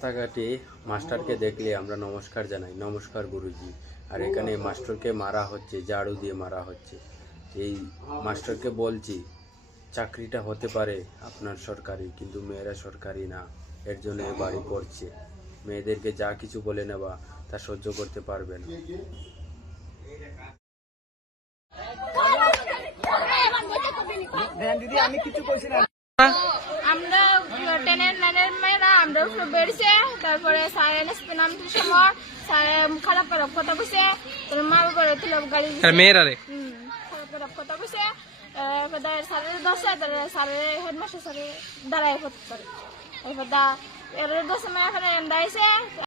রাস্তাঘাটে মাস্টারকে দেখলে আমরা নমস্কার জানাই, নমস্কার গুরুজি। আর এখানে মাস্টারকে মারা হচ্ছে, ঝাড়ু দিয়ে মারা হচ্ছে। এই মাস্টারকে বলছি চাকরিটা হতে পারে আপনার সরকারি, কিন্তু মেয়েরা সরকারি না, এর জন্য এ বাড়ি পড়ছে। মেয়েদেরকে যা কিছু বলে নেওয়া তা সহ্য করতে পারবে না। দিদি আমি কিছু কইছি না। আমরা 10 9 মেয়েরা আমরা উপরে বেরিয়েছে, তারপরে সাইলেন্স নামতে সময় স্যার খারাপ খারাপ কথা কইছে, তোর মা বাবার তুলে গাড়ি মেয়েরা রে খারাপ খারাপ কথা কইছে। এবার স্যারের দশে স্যারের হেডমাস্টার স্যারের দাঁড়ায় পড়তে পারে। এবার এর দশে এখানে দাঁড়াইছে।